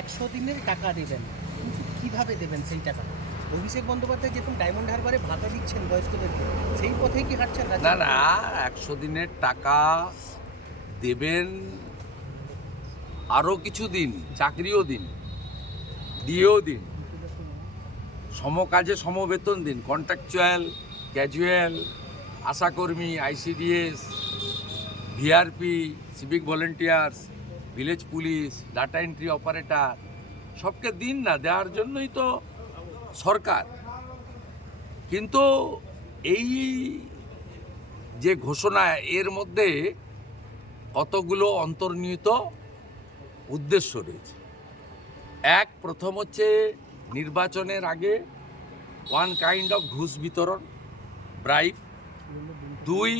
একশো দিনের টাকা দেবেন। কিন্তু কীভাবে দেবেন সেই টাকা? অভিষেক বন্দ্যোপাধ্যায় যেরকম ডায়মন্ড হারবারে ভাতা দিচ্ছেন বয়স্কদেরকে, সেই পথেই কি হাঁটছেন না না, একশো দিনের টাকা দেবেন আরও কিছু দিন, চাকরিও দিন দিয়েও দিন, সমকাজে সমবেতন দিন contractual casual আশাকর্মী ICDS VRP civic volunteers village police data entry operator সবকে দিন না, দেওয়ার জন্যই তো সরকার। কিন্তু এই যে ঘোষণা, এর মধ্যে কতগুলো অন্তর্নিহিত উদ্দেশ্য রয়েছে। এক, প্রথম হচ্ছে নির্বাচনের আগে ওয়ান কাইন্ড অফ ঘুষ বিতরণ ব্রাইব দুই,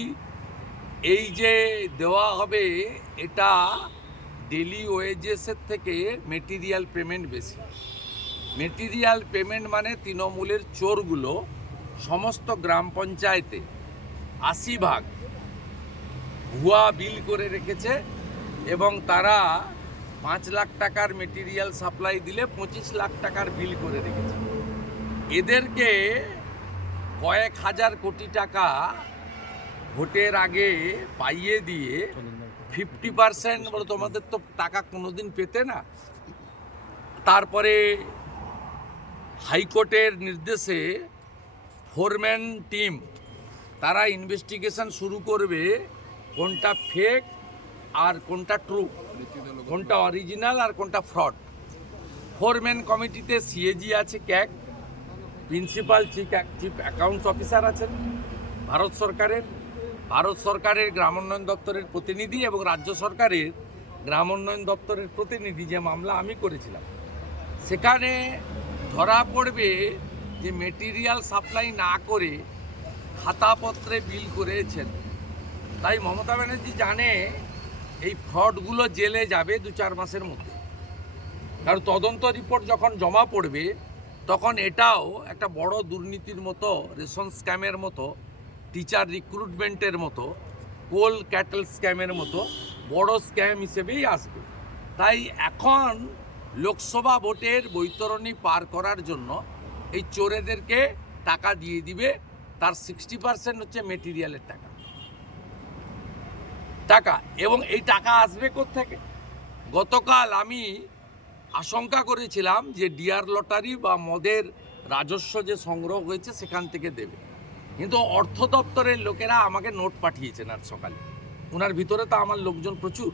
এই যে দেওয়া হবে, এটা ডেলি ওয়েজেসের থেকে মেটিরিয়াল পেমেন্ট বেশি। মেটিরিয়াল পেমেন্ট মানে তৃণমূলের চোরগুলো সমস্ত গ্রাম পঞ্চায়েতে আশি ভাগ ভুয়া বিল করে রেখেছে এবং তারা পাঁচ লাখ টাকার মেটেরিয়াল সাপ্লাই দিলে পঁচিশ লাখ টাকার বিল করে রেখেছে। এদেরকে কয়েক হাজার কোটি টাকা ভোটের আগে পাইয়ে দিয়ে ফিফটি পার্সেন্ট বলে, তোমাদের তো টাকা কোনোদিন পেতে না। তারপরে হাইকোর্টের নির্দেশে ফোরম্যান টিম, তারা ইনভেস্টিগেশন শুরু করবে কোনটা ফেক আর কোনটা ট্রু কোনটা অরিজিনাল আর কোনটা ফ্রড ফোরম্যান কমিটিতে সিএজি আছে ক্যাক principal chief chief accounts officer আছেন, ভারত সরকারের। ভারত সরকারের গ্রামোন্নয়ন দপ্তরের প্রতিনিধি এবং রাজ্য সরকারের গ্রামোন্নয়ন দপ্তরের প্রতিনিধি যে মামলা আমি করেছিলাম, সেখানে ধরা পড়বে যে মেটেরিয়াল সাপ্লাই না করে খাতাপত্রে বিল করেছেন। তাই মমতা ব্যানার্জি জানে এই ফ্রডগুলো জেলে যাবে দু চার মাসের মধ্যে। কারণ তদন্ত রিপোর্ট যখন জমা পড়বে, তখন এটাও একটা বড় দুর্নীতির মতো রেশন স্ক্যামের মতো টিচার রিক্রুটমেন্টের মতো কোল ক্যাটেল স্ক্যামের মতো বড় স্ক্যাম হিসেবেই আসবে। তাই এখন লোকসভা ভোটের বৈতরণী পার করার জন্য এই চোরেদেরকে টাকা দিয়ে দিবে, তার সিক্সটি পার্সেন্ট হচ্ছে মেটেরিয়ালের টাকা। টাকা, এবং এই টাকা আসবে থেকে গতকাল আমি আশঙ্কা করেছিলাম যে ডিয়ার লটারি বা মদের রাজস্ব যে সংগ্রহ হয়েছে সেখান থেকে দেবে। কিন্তু অর্থ দপ্তরের লোকেরা আমাকে নোট পাঠিয়েছেন আজ সকালে। ওনার ভিতরে তো আমার লোকজন প্রচুর।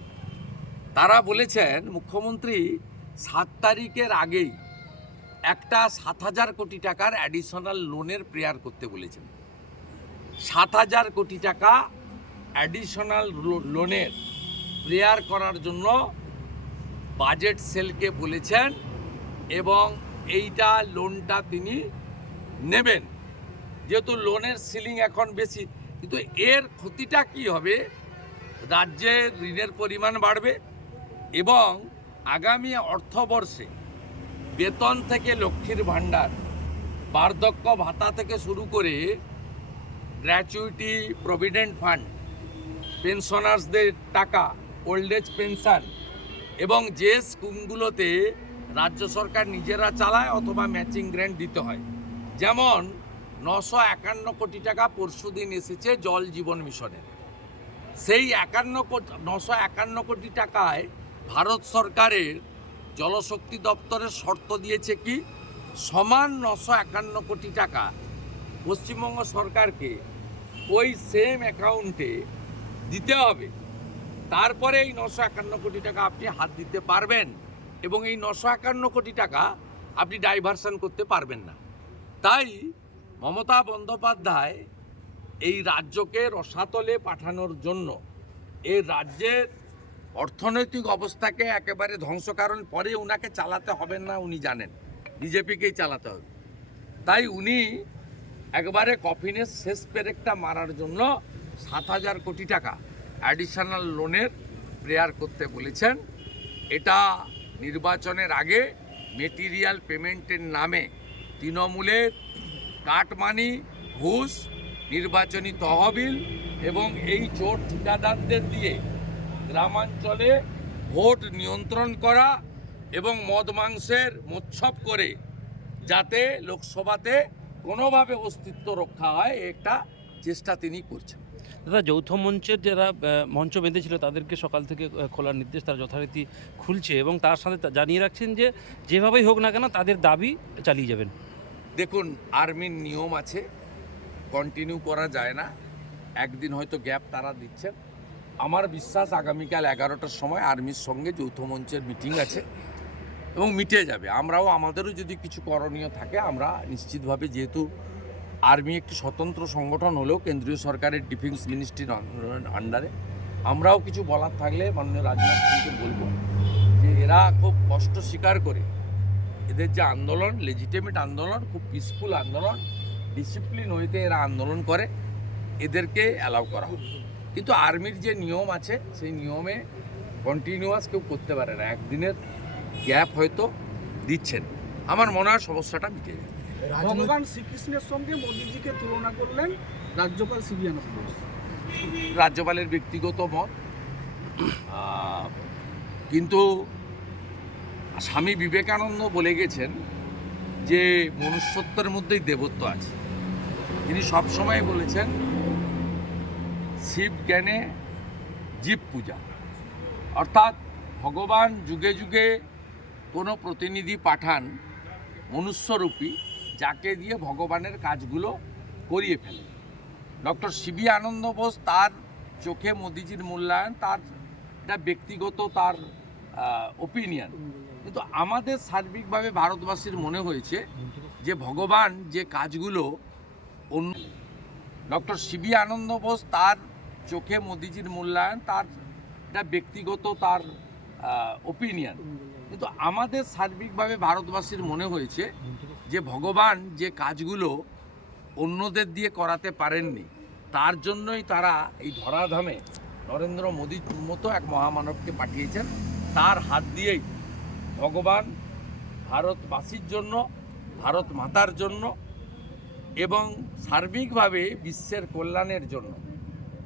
তারা বলেছেন, মুখ্যমন্ত্রী, সাত তারিখের আগেই একটা সাত হাজার কোটি টাকার অ্যাডিশনাল লোনের প্রেয়ার করতে বলেছেন। সাত হাজার কোটি টাকা অ্যাডিশনাল লোনের প্রেয়ার করার জন্য বাজেট সেলকে বলেছেন এবং এইটা লোনটা তিনি নেবেন। যেহেতু লোনের সিলিং এখন বেশি, কিন্তু এর ক্ষতিটা কি হবে? রাজ্যের ঋণের পরিমাণ বাড়বে এবং আগামী অর্থবর্ষে বেতন থেকে লক্ষ্মীর ভাণ্ডার, বার্ধক্য ভাতা থেকে শুরু করে গ্র্যাচুইটি প্রভিডেন্ট ফান্ড পেনশনার্সদের টাকা ওল্ড এজ পেনশন এবং যে স্কিমগুলোতে রাজ্য সরকার নিজেরা চালায় অথবা ম্যাচিং গ্র্যান্ট দিতে হয়। যেমন নশো একান্ন কোটি টাকা পরশু দিন এসেছে জল জীবন মিশনের সেই একান্ন কোটি নশো একান্ন কোটি টাকায় ভারত সরকারের জলশক্তি দপ্তরের শর্ত দিয়েছে কি? সমান নশো একান্ন কোটি টাকা পশ্চিমবঙ্গ সরকারকে ওই সেম অ্যাকাউন্টে দিতে হবে। তারপরে এই নশো একান্ন কোটি টাকা আপনি হাত দিতে পারবেন এবং এই নশো একান্ন কোটি টাকা আপনি ডাইভারশন করতে পারবেন না। তাই মমতা বন্দ্যোপাধ্যায় এই রাজ্যকে রসাতলে পাঠানোর জন্য এই রাজ্যের অর্থনৈতিক অবস্থাকে একেবারে ধ্বংস কারণ পরে উনাকে চালাতে হবে না উনি জানেন। বিজেপিকেই চালাতে হবে। তাই উনি একবারে কফিনের শেষ পেরেকটা মারার জন্য সাত হাজার কোটি টাকা অ্যাডিশনাল লোনের প্রেয়ার করতে বলেছেন। এটা নির্বাচনের আগে মেটিরিয়াল পেমেন্টের নামে তৃণমূলের কাটমানি, ঘুষ, নির্বাচনী তহবিল এবং এই চোর ঠিকাদারদের দিয়ে গ্রামাঞ্চলে ভোট নিয়ন্ত্রণ করা এবং মদ মাংসের মোৎসব করে যাতে লোকসভাতে কোনোভাবে অস্তিত্ব রক্ষা হয় একটা চেষ্টা তিনি করছেন। দাদা, যৌথ মঞ্চের যারা মঞ্চ বেঁধেছিল তাদেরকে সকাল থেকে খোলার নির্দেশ তারা যথারীতি খুলছে এবং তার সাথে জানিয়ে রাখছেন যে, যেভাবেই হোক না কেন তাদের দাবি চালিয়ে যাবেন। দেখুন, আর্মির নিয়ম আছে কন্টিনিউ করা যায় না। একদিন হয়তো গ্যাপ তারা দিচ্ছেন। আমার বিশ্বাস আগামীকাল এগারোটার সময় আর্মির সঙ্গে যৌথ মঞ্চের মিটিং আছে এবং মিটে যাবে। আমরাও, আমাদেরও যদি কিছু করণীয় থাকে, আমরা নিশ্চিতভাবে যেহেতু আর্মি একটি স্বতন্ত্র সংগঠন হলেও কেন্দ্রীয় সরকারের ডিফেন্স মিনিস্ট্রির আন্ডারে আমরাও কিছু বলার থাকলে মাননীয় রাজনাথ সিংকে বলব যে এরা খুব কষ্ট স্বীকার করে এদের যে আন্দোলন লেজিটেমেট আন্দোলন খুব পিসফুল আন্দোলন ডিসিপ্লিন হইতে এরা আন্দোলন করে এদেরকে অ্যালাউ করা হবে কিন্তু আর্মির যে নিয়ম আছে সেই নিয়মে কন্টিনিউয়াস কেউ করতে পারে না। একদিনের গ্যাপ হয়তো দিচ্ছেন। আমার মনে হয় সমস্যাটা মিটে যাবে ভগবান শ্রীকৃষ্ণের সঙ্গে মোদিজিকে তুলনা করলেন রাজ্যপাল সিবি আনন্দ রাজ্যপালের ব্যক্তিগত মত। কিন্তু স্বামী বিবেকানন্দ বলে গেছেন যে মনুষ্যত্বের মধ্যেই দেবত্ব আছে। তিনি সবসময় বলেছেন, শিব জ্ঞানে জীব পূজা। অর্থাৎ ভগবান যুগে যুগে কোনো প্রতিনিধি পাঠান মনুষ্যরূপী, যাকে দিয়ে ভগবানের কাজগুলো করিয়ে ফেলে। ডক্টর সিবি আনন্দ বোস তার চোখে মোদিজির মূল্যায়ন, তার এটা ব্যক্তিগত, তার ওপিনিয়ন কিন্তু আমাদের সার্বিকভাবে ভারতবাসীর মনে হয়েছে যে ভগবান যে কাজগুলো অন্য ডক্টর সিবি আনন্দ বোস তার চোখে মোদিজির মূল্যায়ন, তার এটা ব্যক্তিগত, তার ওপিনিয়ন কিন্তু আমাদের সার্বিকভাবে ভারতবাসীর মনে হয়েছে যে ভগবান যে কাজগুলো অন্যদের দিয়ে করাতে পারেননি, তার জন্যই তারা এই ধরাধামে নরেন্দ্র মোদীর মতো এক মহামানবকে পাঠিয়েছেন। তার হাত দিয়েই ভগবান ভারতবাসীর জন্য ভারত মাতার জন্য এবং সার্বিকভাবে বিশ্বের কল্যাণের জন্য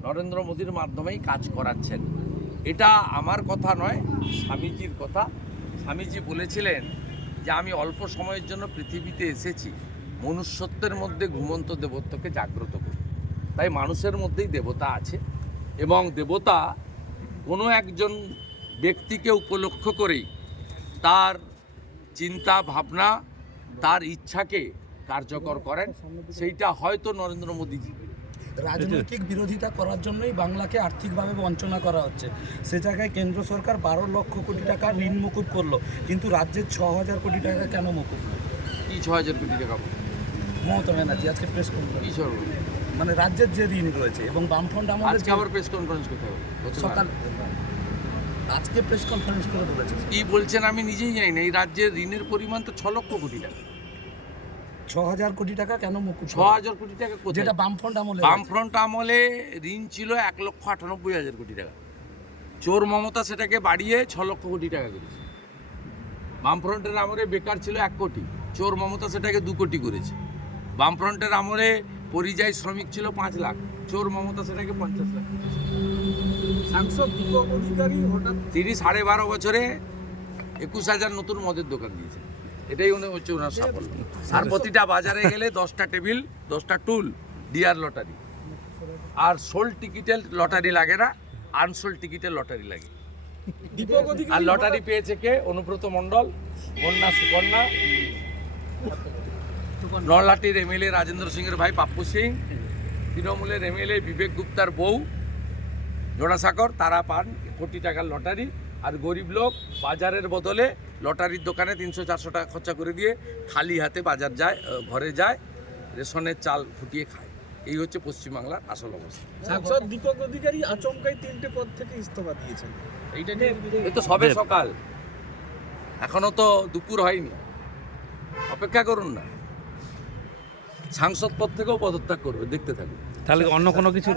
নরেন্দ্র মোদীর মাধ্যমেই কাজ করাচ্ছেন। এটা আমার কথা নয়, স্বামীজির কথা। স্বামীজি বলেছিলেন যে, আমি অল্প সময়ের জন্য পৃথিবীতে এসেছি, মনুষ্যত্বের মধ্যে ঘুমন্ত দেবত্বকে জাগ্রত করি। তাই মানুষের মধ্যেই দেবতা আছে এবং দেবতা কোনো একজন ব্যক্তিকে উপলক্ষ করেই তার চিন্তা ভাবনা তার ইচ্ছাকে কার্যকর করেন। সেইটা হয়তো নরেন্দ্র মোদীজি রাজনৈতিক বিরোধিতা করার জন্যই বাংলাকে আর্থিকভাবে বঞ্চনা করা হচ্ছে। সে জায়গায় কেন্দ্র সরকার বারো লক্ষ কোটি টাকা ঋণ মুকুব করল কিন্তু রাজ্যের ছ হাজার কোটি টাকা কেন মুকুব? কি ছ হাজার কোটি টাকা মমতা ব্যানার্জি আজকে প্রেস কনফারেন্স মানে রাজ্যের যে ঋণ রয়েছে এবং বামফ্রন্ট আমাদের আবার প্রেস কনফারেন্স করতে হবে? সকাল আজকে প্রেস কনফারেন্স করে বলেছে। কি বলছেন আমি নিজেই জানি না এই রাজ্যের ঋণের পরিমাণ তো ছ লক্ষ কোটি টাকা। ছ হাজার কোটি টাকা কেন মুকুব ছ হাজার কোটি টাকা? যেটা বামফ্রন্ট আমলে বামফ্রন্ট আমলে ঋণ ছিল এক লক্ষ আটানব্বই হাজার কোটি টাকা। চোর মমতা সেটাকে বাড়িয়ে ছ লক্ষ কোটি টাকা করেছে। বামফ্রন্টের আমলে বেকার ছিল এক কোটি চোর মমতা সেটাকে দু কোটি করেছে। বামফ্রন্টের আমলে পরিযায়ী শ্রমিক ছিল পাঁচ লাখ চোর মমতা সেটাকে পঞ্চাশ লাখ সাংসদ দীপক অধিকারী হঠাৎ তিনি সাড়ে বারো বছরে একুশ হাজার নতুন মদের দোকান দিয়েছেন। এটাই উনি হচ্ছে ওনার সাফল্য। আর প্রতিটা বাজারে গেলে দশটা টেবিল দশটা টুল ডিয়ার লটারি। আর সোল টিকিটের লটারি লাগে না আনসোল টিকিটের লটারি লাগে। দীপক আর লটারি পেয়েছে কে? অনুব্রত মণ্ডল কন্যা সুকন্যা নলহাটির এমএলএ রাজেন্দ্র সিংয়ের ভাই পাপ্পু সিং তৃণমূলের এমএলএ বিবেক গুপ্তার বউ জোড়াসাগর তারা পান কোটি টাকার লটারি আর গরিব লোক বাজারের বদলে লটারির দোকানে তিনশো চারশো টাকা খরচা করে দিয়ে খালি হাতে বাজার যায় ঘরে যায় রেশনের চাল ফুটিয়ে খায়। এই হচ্ছে পশ্চিমবাংলার আসল অবস্থা। সাংসদ দীপক অধিকারী আচমকাই তিনটে পদ থেকে ইস্তফা দিয়েছেন। এইটা নিয়ে এই তো সবে সকাল। এখনও তো দুপুর হয়নি। অপেক্ষা করুন না। সাংসদ পদ থেকেও পদত্যাগ করবে দেখতে থাকুন। তাহলে অন্য কোনো কিছু